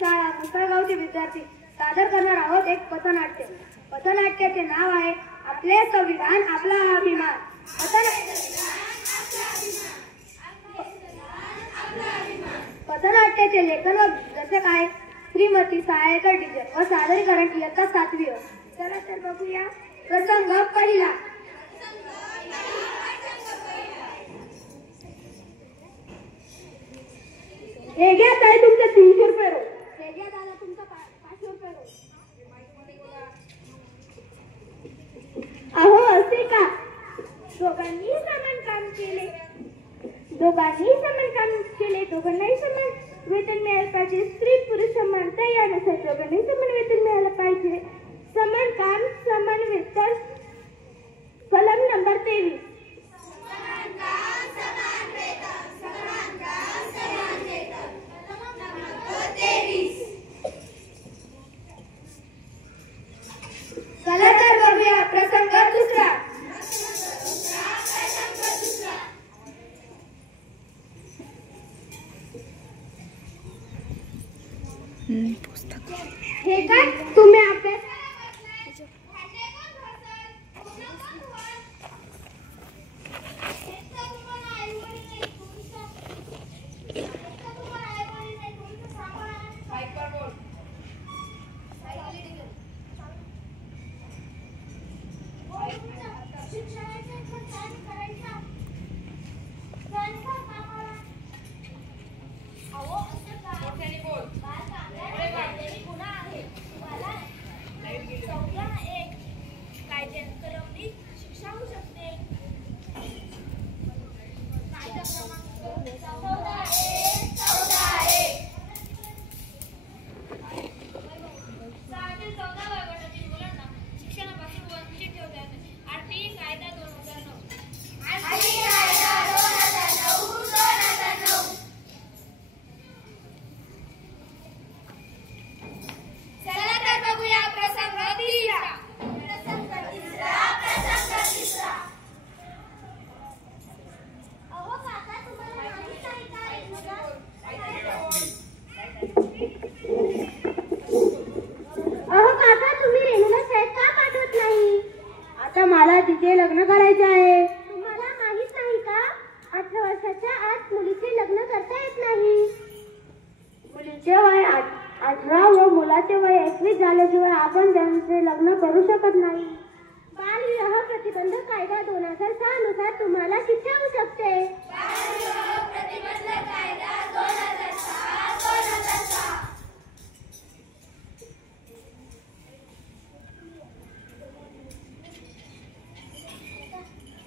शाळा मुसळगावचे विद्यार्थी सादर करणार आहोत एक पथनाट्य. पथनाट्याचे नाव आहे आपले संविधान आपला अभिमान. पथनाट्याचे लेखन व दर्शक आहे श्रीमती सहाय्यकर टीचर व सादरीकरण इयत्ता 7वी. चला तर बघूया. प्रसंग पहिला. हे घ्या ताई तुमचे 300 रुपये रोज. हे घ्या दादा तुमचा 500 रुपये रोज. अहो असे का? दोघांनी समान काम केले, दोघांनाही समान वेतन मिळालं पाहिजे. स्त्री पुरुष समानता यानुसार दोघांनाही समान वेतन मिळालं पाहिजे. समान काम समान वेतन. कलम नंबर 23. चला तर बघूया प्रसंग दुसरा. हे काय तुम्ही अभ्यास मला तिचे लग्न करायचे आहे. तुम्हाला माहित नाही का 18 वर्षाच्या आत मुलीचे लग्न करता येत नाही. मुलीचे वय 18 व मुलाचे वय 21 झाल्याशिवाय आपण त्यांचे लग्न करू शकत नाही. बालविवाह प्रतिबंध कायदा 2006 नुसार तुम्हाला शिक्षा होऊ शकते. बालविवाह प्रतिबंध कायदा 2006.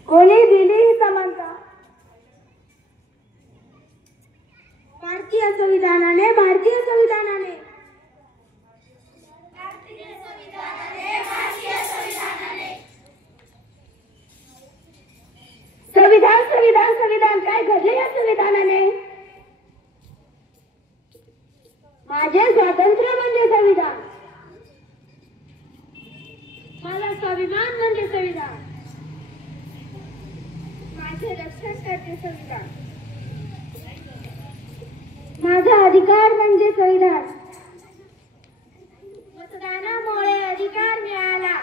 कोणी दिली ही समानता? भारतीय संविधानाने संविधान काय घडले या संविधानाने? माझे स्वातंत्र्य म्हणजे संविधान, मला स्वाभिमान म्हणजे संविधान, माझे रक्षण करते संविधान, माझा अधिकार म्हणजे संविधान. मतदानामुळे अधिकार मिळाला.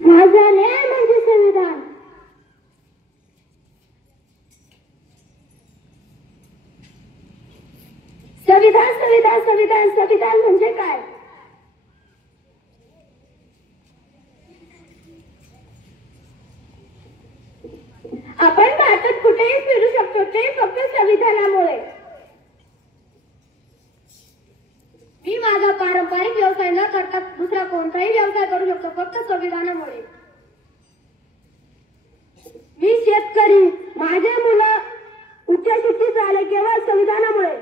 माझा न्याय म्हणजे संविधान. संविधान म्हणजे काय? आपण भारतात कुठेही फिरू शकतो ते फक्त संविधानामुळे. मी माझा पारंपरिक व्यवसाय न करता दुसरा कोणताही व्यवसाय करू शकतो फक्त संविधानामुळे. मी शेतकरी, माझे मुलं उच्च शिक्षित झाले केवळ संविधानामुळे.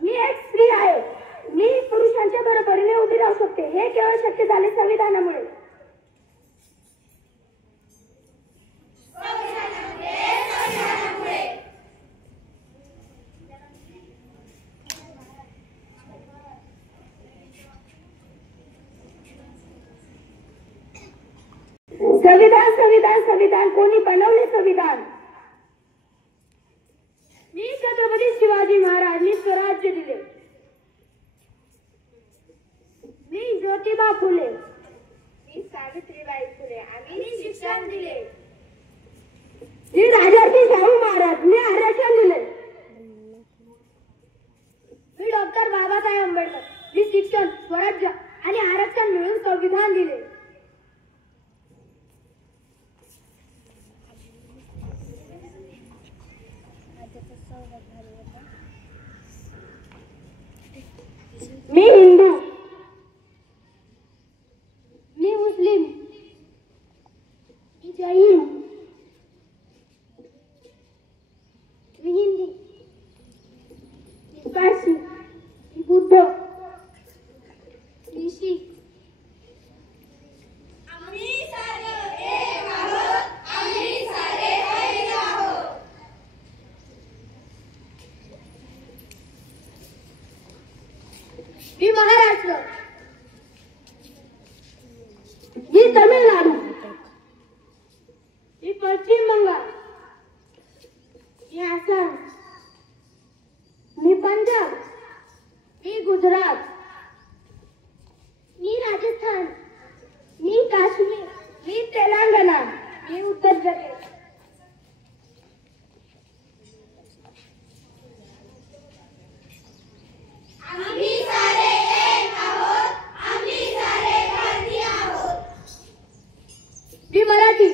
मी एक स्त्री आहे, मी पुरुषांच्या बरोबरीने उभी राहू शकते, हे केवळ शक्य झाले संविधानामुळे. संविधान संविधान संविधान कोणी बनवले संविधान? मी छत्रपती शिवाजी महाराजांनी स्वराज्य दिले. मी ज्योतिबा फुले, मी सावित्रीबाई फुले आम्ही शिक्षण दिले. मी राजर्षी शाहू महाराज मी आरक्षण दिले. मी डॉक्टर बाबासाहेब आंबेडकर मी शिक्षण स्वराज्य आणि आरक्षण मिळून संविधान दिले. मी हिंदू, मी मुस्लिम, मी जैन, मी हिंदी, मी पारसी, मी बुद्ध, मी शीख. आम्ही सारे एक आहोत, आम्ही सारे एक आहोत. मी महाराष्ट्र, मी तमिळनाडू, मी पश्चिम बंगाल, मी आसाम, मी पंजाब, मी गुजरात, मी राजस्थान, मी काश्मीर, मी तेलंगणा, मी उत्तर प्रदेश. आम्ही सारे एक आहोत, आम्ही सारे भारतीय आहोत. मी मराठी,